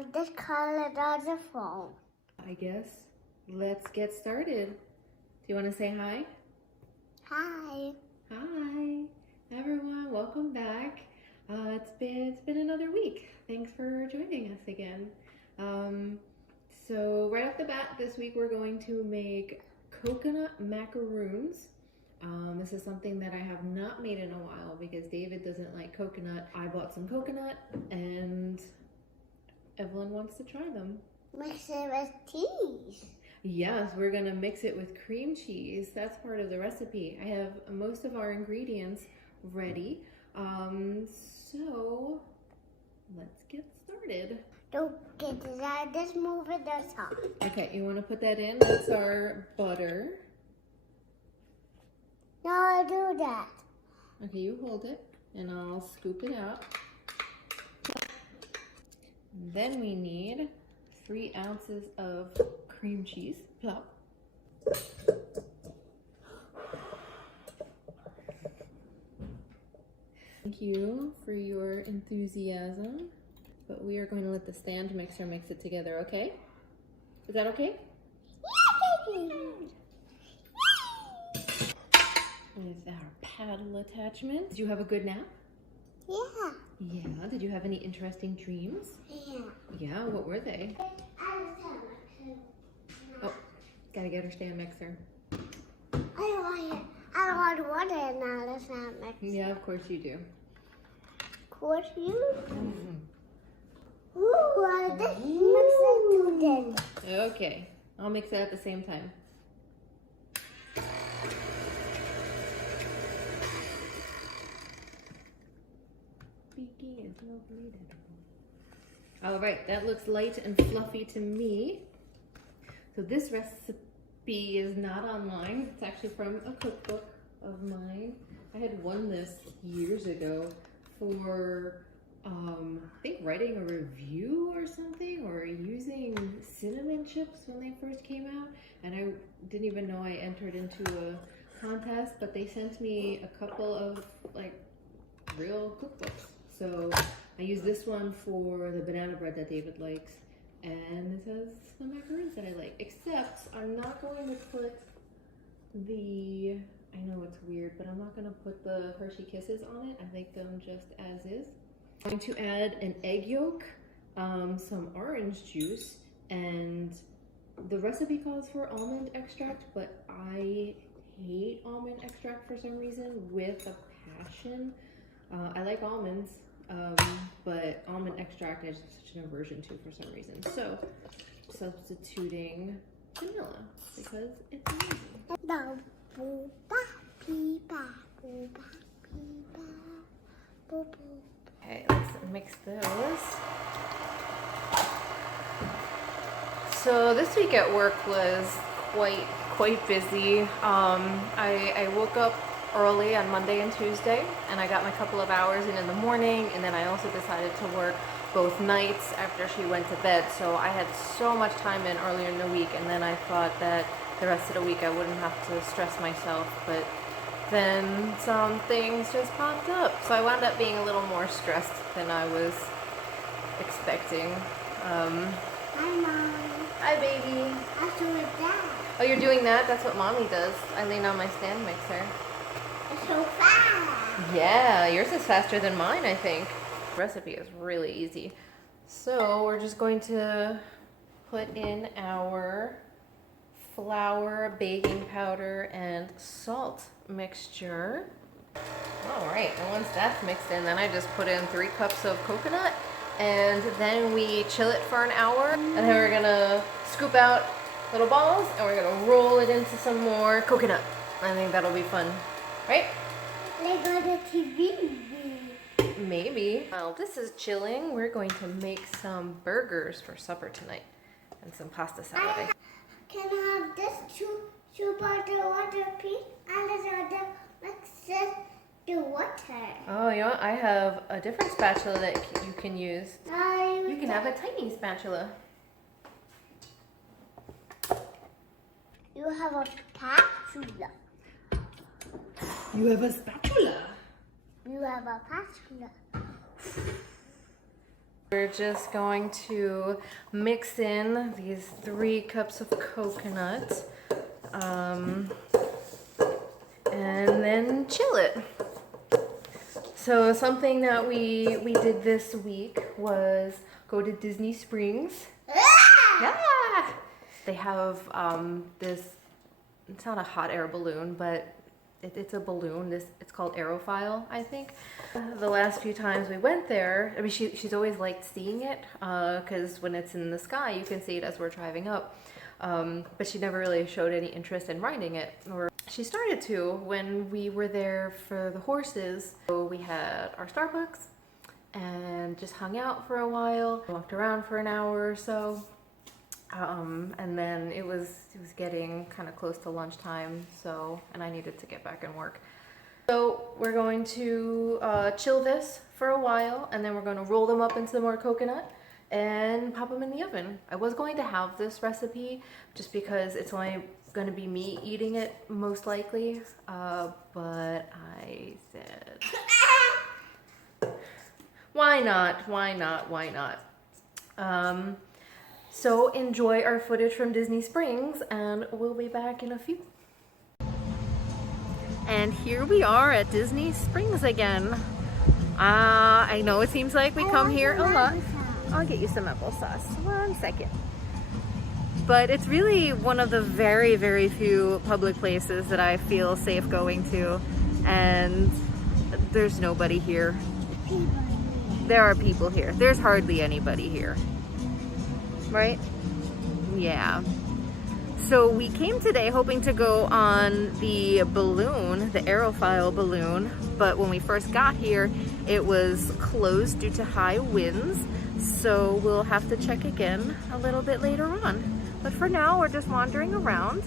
have this color on the phone. I guess let's get started. Do you want to say hi? Hi. Hi, everyone. Welcome back. It's been another week. Thanks for joining us again. So right off the bat, this week we're going to make coconut macaroons. This is something that I have not made in a while because David doesn't like coconut. I bought some coconut and Evelyn wants to try them. Mix it with cheese. Yes, we're gonna mix it with cream cheese. That's part of the recipe. I have most of our ingredients ready. So let's get started. Don't get that. Just move it aside. Okay, you want to put that in? That's our butter. No, I do that. Okay, you hold it and I'll scoop it out. Then we need 3 ounces of cream cheese. Plop. Thank you for your enthusiasm. But we are going to let the stand mixer mix it together, okay? Is that okay? With our paddle attachment. Did you have a good nap? Yeah. Yeah. Did you have any interesting dreams? Yeah. Yeah, what were they? Oh, gotta get her stand mixer. I don't want water now. Let's not mix. Yeah, of course you do. Of course you. Ooh, this mix it too then. Okay, I'll mix it at the same time. All right, that looks light and fluffy to me. So this recipe is not online. It's actually from a cookbook of mine. I had won this years ago for I think writing a review or something, or using cinnamon chips when they first came out, and I didn't even know I entered into a contest, but they sent me a couple of like real cookbooks. So I used this one for the banana bread that David likes, and this has the macaroons that I like, except I'm not going to put the, I know it's weird, but I'm not going to put the Hershey Kisses on it. I like them just as is. I'm going to add an egg yolk, some orange juice, and the recipe calls for almond extract, but I hate almond extract for some reason with a passion. I like almonds, but almond extract is such an aversion to for some reason. So, substituting vanilla because it's amazing. Okay, let's mix those. So this week at work was quite busy. I woke up early on Monday and Tuesday, and I got my couple of hours in the morning, and then I also decided to work both nights after she went to bed. So I had so much time in earlier in the week, and then I thought that the rest of the week I wouldn't have to stress myself, but then some things just popped up. So I wound up being a little more stressed than I was expecting. Hi, Mom. Hi, baby. I'm doing that. Oh, you're doing that? That's what Mommy does. I lean on my stand mixer. It's so fast. Yeah, yours is faster than mine, I think. The recipe is really easy. So we're just going to put in our flour, baking powder, and salt mixture. All right, and once that's mixed in, then I just put in 3 cups of coconut, and then we chill it for an hour, and then we're gonna scoop out little balls, and we're gonna roll it into some more coconut. I think that'll be fun, right? They go to TV. Maybe. While this is chilling, we're going to make some burgers for supper tonight, and some pasta salad. Can I have this two butter water piece and this other mix the water? Oh, you know what? I have a different spatula that you can use. You can have a tiny spatula. You have a spatula. You have a spatula? You have a spatula. We're just going to mix in these 3 cups of coconut and then chill it. So something that we did this week was go to Disney Springs. Yeah! They have this, it's not a hot air balloon, but it's a balloon. It's called Aerophile, I think. The last few times we went there, I mean, she's always liked seeing it because when it's in the sky, you can see it as we're driving up. But she never really showed any interest in riding it. Or she started to when we were there for the horses. So we had our Starbucks and just hung out for a while, walked around for an hour or so. And then it was getting kind of close to lunchtime, and I needed to get back and work. So we're going to chill this for a while, and then we're going to roll them up into more coconut and pop them in the oven. I was going to have this recipe just because it's only going to be me eating it most likely, but I said, why not? So enjoy our footage from Disney Springs, and we'll be back in a few. And here we are at Disney Springs again. I know it seems like we come here a lot. I'll get you some applesauce. 1 second. But it's really one of the very, very few public places that I feel safe going to, and there's nobody here. There are people here. There's hardly anybody here. Right? Yeah. So we came today hoping to go on the balloon, the Aerophile balloon, but when we first got here, it was closed due to high winds. So we'll have to check again a little bit later on. But for now, we're just wandering around,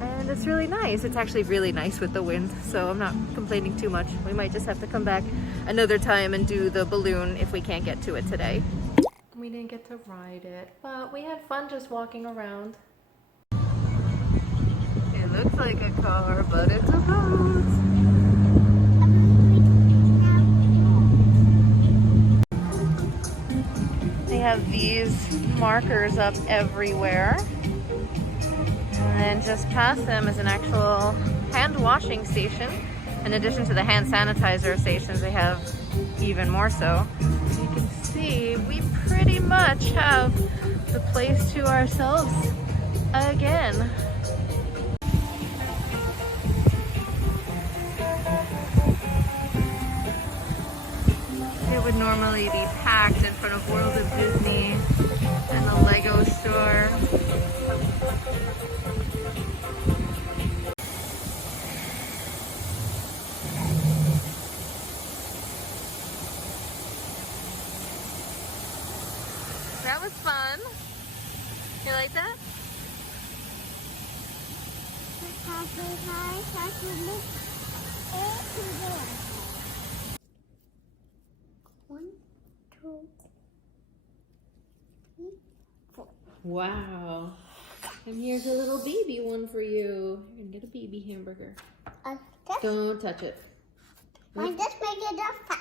and it's really nice. It's actually really nice with the wind, so I'm not complaining too much. We might just have to come back another time and do the balloon if we can't get to it today. We didn't get to ride it, but we had fun just walking around. It looks like a car, but it's a boat. They have these markers up everywhere. And then just past them is an actual hand washing station. In addition to the hand sanitizer stations, they have even more so. You can see we pretty much have the place to ourselves again. It would normally be packed in front of World of Disney and the Lego store. That was fun. You like that? One, two, three, 4. Wow. And here's a little baby one for you. You're gonna get a baby hamburger. Don't touch it. I just make it a fat.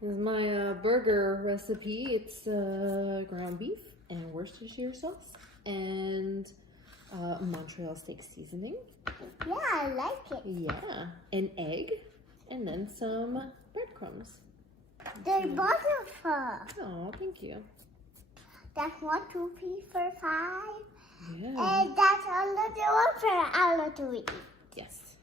This is my burger recipe. It's ground beef and Worcestershire sauce and Montreal steak seasoning. Yeah, I like it. Yeah, an egg and then some breadcrumbs. They're butterfur. Oh, thank you. That's 1, 2, 3, 4, 5. Yeah. And that's another one for our to eat. Yes.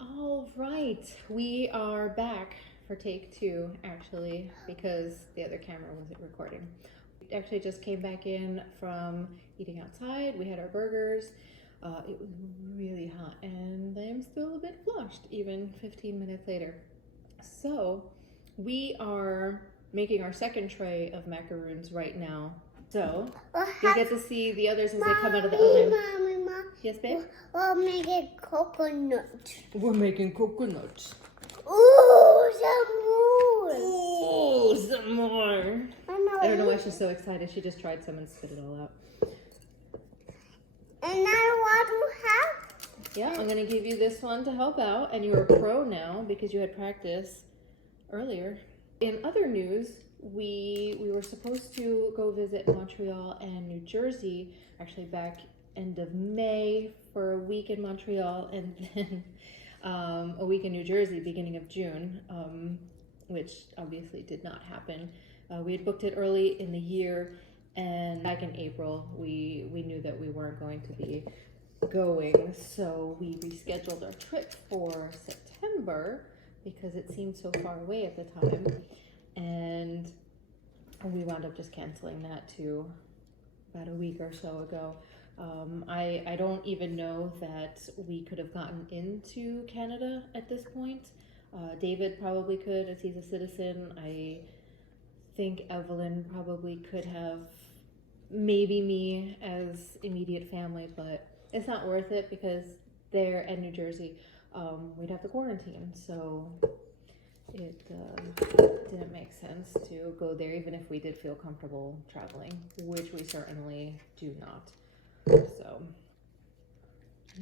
All right, we are back for take 2, actually, because the other camera wasn't recording. We actually just came back in from eating outside. We had our burgers. It was really hot, and I am still a bit flushed, even 15 minutes later. So we are making our second tray of macaroons right now. So you'll get to see the others as they come out of the oven. Mommy. Yes, babe? We're making coconut. We're making coconuts. Ooh, some more. Oh, some more. I don't know why she's so excited. She just tried some and spit it all out. And now what do you have? Yeah, I'm going to give you this one to help out. And you're a pro now because you had practice earlier. In other news, we were supposed to go visit Montreal and New Jersey, actually back end of May for a week in Montreal, and then a week in New Jersey beginning of June, which obviously did not happen. We had booked it early in the year, and back in April we knew that we weren't going to be going, so we rescheduled our trip for September because it seemed so far away at the time, and we wound up just canceling that too about a week or so ago. I don't even know that we could have gotten into Canada at this point. David probably could, as he's a citizen. I think Evelyne probably could have, maybe me as immediate family, but it's not worth it because there in New Jersey, we'd have to quarantine, so it didn't make sense to go there, even if we did feel comfortable traveling, which we certainly do not. So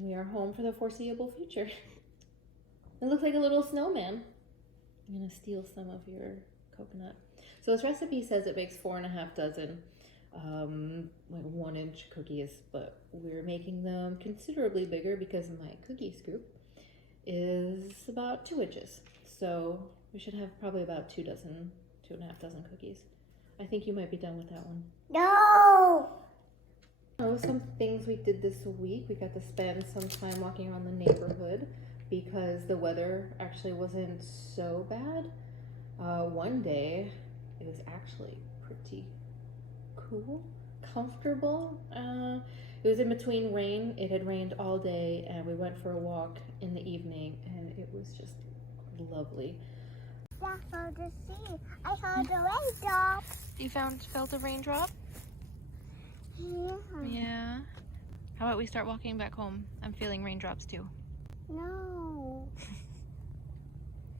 we are home for the foreseeable future. It looks like a little snowman. I'm gonna steal some of your coconut. So this recipe says it makes 4.5 dozen like 1-inch cookies, but we're making them considerably bigger because my cookie scoop is about 2 inches. So we should have probably about 2.5 dozen cookies. I think you might be done with that one. No! Oh, some things we did this week. We got to spend some time walking around the neighborhood because the weather actually wasn't so bad. One day it was actually pretty cool, comfortable. It was in between rain. It had rained all day, and we went for a walk in the evening, and it was just lovely. That's all the sea. I found a raindrop. You felt a raindrop? Yeah. How about we start walking back home? I'm feeling raindrops too. No.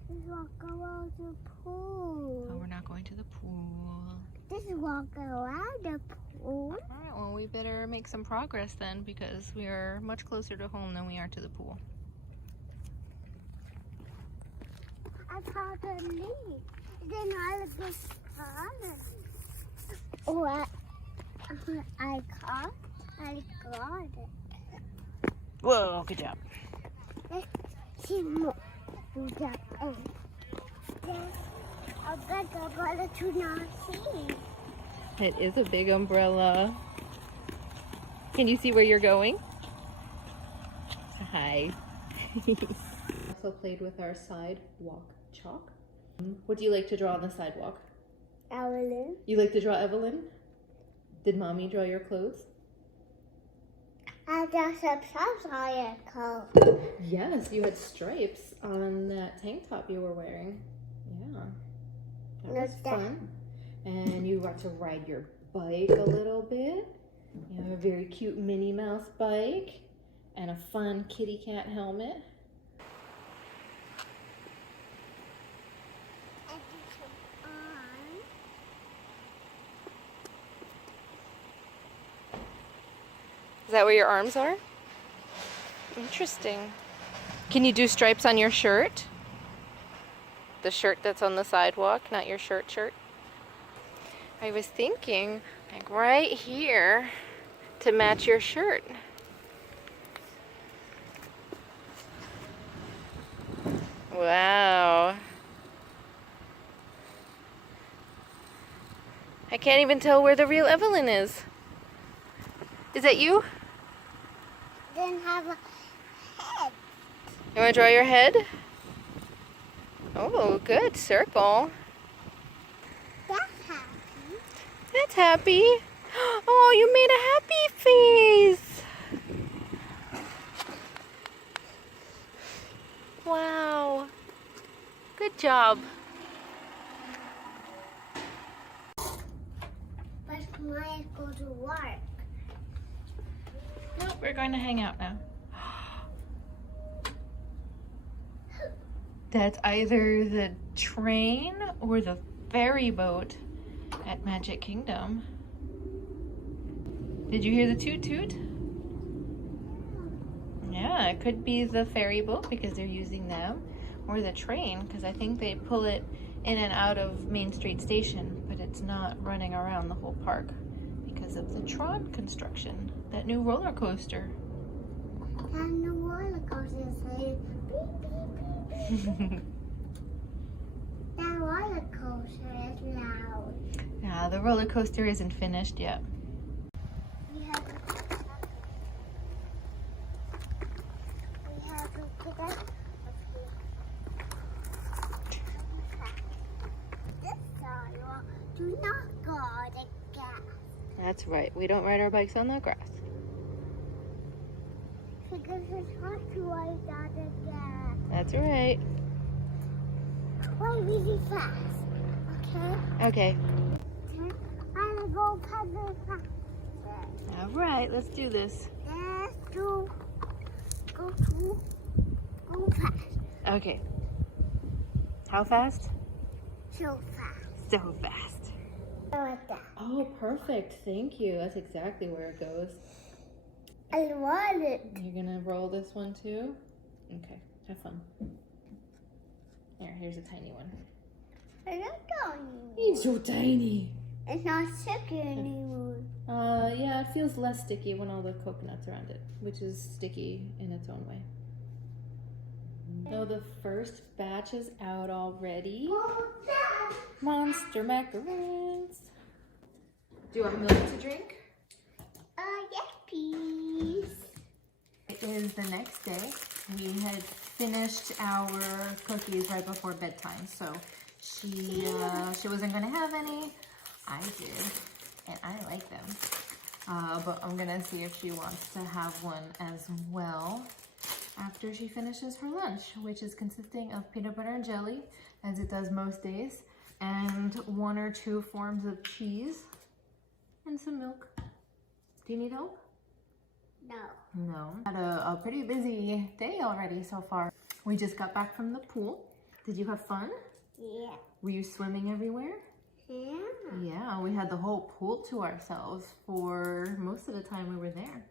Let's walk around the pool. Oh, we're not going to the pool. Let's walk around the pool. Alright, well, we better make some progress then, because we are much closer to home than we are to the pool. I found a leaf. Then I'll get started. What? I got it. Whoa, good job. Let's see more. Do that. Then I'll get the umbrella to not see. It is a big umbrella. Can you see where you're going? Hi. Also played with our sidewalk chalk. What do you like to draw on the sidewalk? Evelyne. You like to draw Evelyne? Did Mommy draw your clothes? I got some stripes on your coat. Yes, you had stripes on that tank top you were wearing. Yeah, that was fun. And you got to ride your bike a little bit. You have a very cute Minnie Mouse bike and a fun kitty cat helmet. Is that where your arms are? Interesting. Can you do stripes on your shirt? The shirt that's on the sidewalk, not your shirt. I was thinking, like right here to match your shirt. Wow. I can't even tell where the real Evelyne is. Is that you? Then have a head. You want to draw your head? Oh, good. Circle. That's happy. That's happy. Oh, you made a happy face. Wow. Good job. But mine go to work. Nope, we're going to hang out now. That's either the train or the ferry boat at Magic Kingdom. Did you hear the toot toot? Yeah, it could be the ferry boat because they're using them, or the train because I think they pull it in and out of Main Street Station, but it's not running around the whole park because of the Tron construction, that new roller coaster. And the roller coaster says beep, beep, beep. That roller coaster is loud. Yeah, the roller coaster isn't finished yet. We have to pick up. This sidewalk, do not go the gas. That's right. We don't ride our bikes on the grass. Because it's hard to ride on the gas. That's right. Wait really fast, okay? Okay. I'll go pedal fast. All right, let's do this. Let's go fast. Okay. How fast? So fast. So fast. Like that. Oh, perfect. Thank you. That's exactly where it goes. I want it. You're gonna roll this one too? Okay, have fun. Here's a tiny one. I don't know anymore. It's so tiny. It's not sticky anymore. Yeah, it feels less sticky when all the coconut's around it, which is sticky in its own way. So the first batch is out already. Monster macaroons. Do you want milk to drink? Yes, please. It is the next day. We had finished our cookies right before bedtime, so she wasn't gonna have any. I did, and I like them. But I'm gonna see if she wants to have one as well after she finishes her lunch, which is consisting of peanut butter and jelly, as it does most days, and 1 or 2 forms of cheese and some milk. Do you need help? No. No. Had a pretty busy day already so far. We just got back from the pool. Did you have fun? Yeah. Were you swimming everywhere? Yeah. Yeah, we had the whole pool to ourselves for most of the time we were there.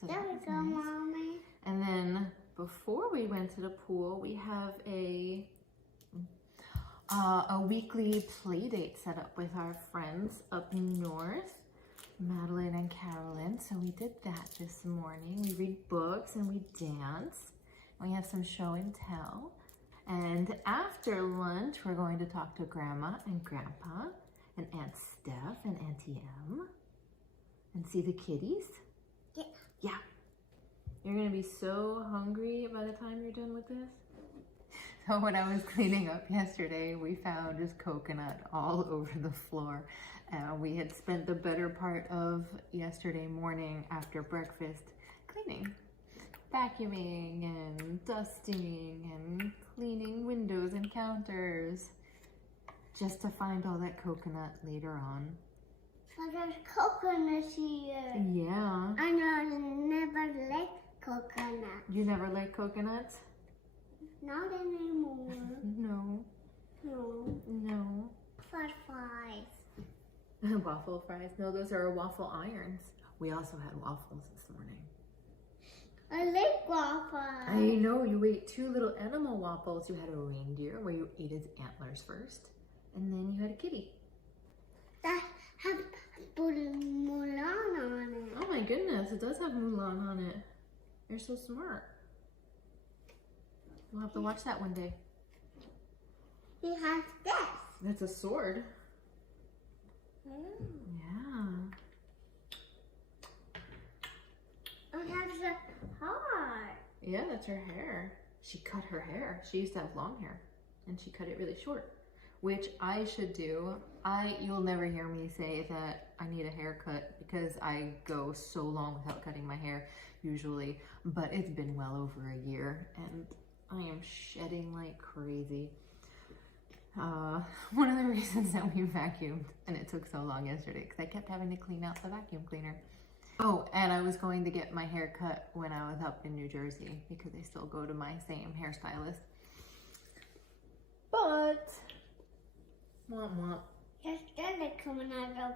So There that we was go, nice. Mommy. And then before we went to the pool, we have a weekly play date set up with our friends up north, Madeline and Carolyn. So we did that this morning. We read books and we dance. We have some show and tell. And after lunch, we're going to talk to Grandma and Grandpa and Aunt Steph and Auntie Em and see the kitties. Yeah. Yeah. You're gonna be so hungry by the time you're done with this. So when I was cleaning up yesterday, we found just coconut all over the floor. We had spent the better part of yesterday morning after breakfast cleaning, vacuuming and dusting and cleaning windows and counters, just to find all that coconut later on. So there's coconut here. Yeah. I never liked coconut. You never liked coconuts? Not anymore. No. No. No. French fries. Waffle fries? No, those are waffle irons. We also had waffles this morning. I like waffles. I know, you ate 2 little animal waffles. You had a reindeer where you ate its antlers first, and then you had a kitty. That have Mulan on it. Oh my goodness, it does have Mulan on it. You're so smart. We'll have to watch that one day. He has this. It's a sword. Mm. Yeah. It has a heart. Yeah, that's her hair. She cut her hair. She used to have long hair, and she cut it really short, which I should do. You'll never hear me say that I need a haircut because I go so long without cutting my hair usually, but it's been well over a year and I am shedding like crazy. One of the reasons that we vacuumed and it took so long yesterday because I kept having to clean out the vacuum cleaner. Oh, and I was going to get my hair cut when I was up in New Jersey because I still go to my same hairstylist. But womp womp. There's jelly coming out of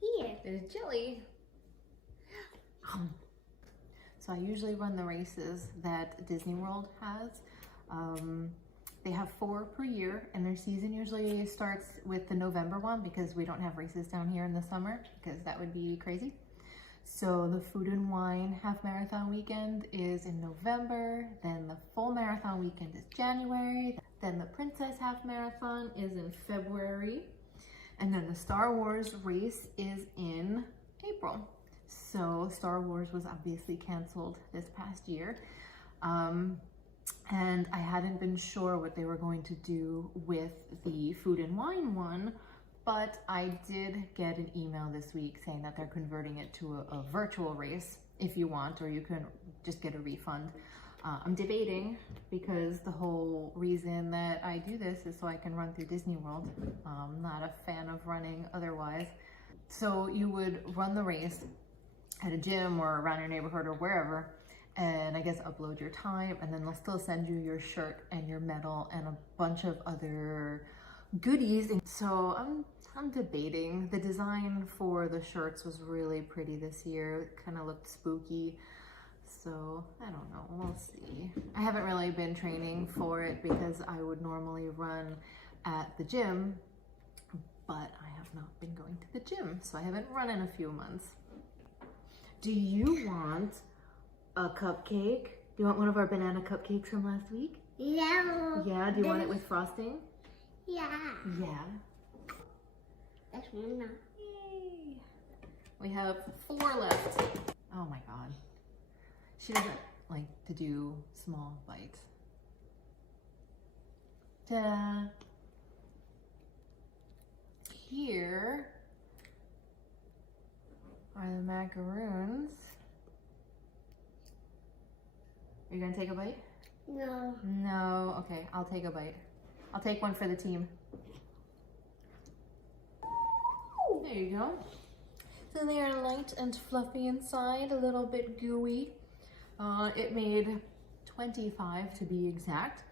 here. There's jelly. So I usually run the races that Disney World has. They have 4 per year, and their season usually starts with the November one because we don't have races down here in the summer because that would be crazy. So the Food and Wine half marathon weekend is in November, then the full marathon weekend is January, then the Princess half marathon is in February, and then the Star Wars race is in April. So Star Wars was obviously canceled this past year. And I hadn't been sure what they were going to do with the Food and Wine one, but I did get an email this week saying that they're converting it to a virtual race if you want, or you can just get a refund. I'm debating because the whole reason that I do this is so I can run through Disney World. I'm not a fan of running otherwise. So you would run the race at a gym or around your neighborhood or wherever, and I guess upload your time, and then they'll still send you your shirt and your medal and a bunch of other goodies. And so I'm debating. The design for the shirts was really pretty this year. It kind of looked spooky. So I don't know, we'll see. I haven't really been training for it because I would normally run at the gym, but I have not been going to the gym, so I haven't run in a few months. Do you want a cupcake? Do you want one of our banana cupcakes from last week? No. Yeah, do you want it with frosting? Yeah. Yeah. That's one now. Yay. We have 4 left. Oh my God. She doesn't like to do small bites. Ta-da. Here are the macaroons. Are you gonna take a bite? No. No, okay, I'll take a bite. I'll take one for the team. There you go. So they are light and fluffy inside, a little bit gooey. It made 25 to be exact.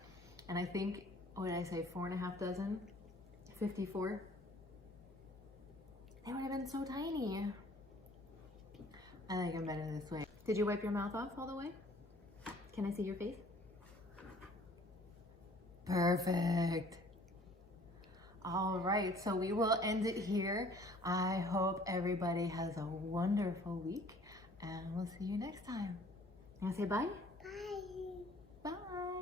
And I think, what did I say, 4.5 dozen? 54. They would have been so tiny. I like them better this way. Did you wipe your mouth off all the way? Can I see your face? Perfect. All right, so we will end it here. I hope everybody has a wonderful week, and we'll see you next time. You wanna say bye? Bye. Bye.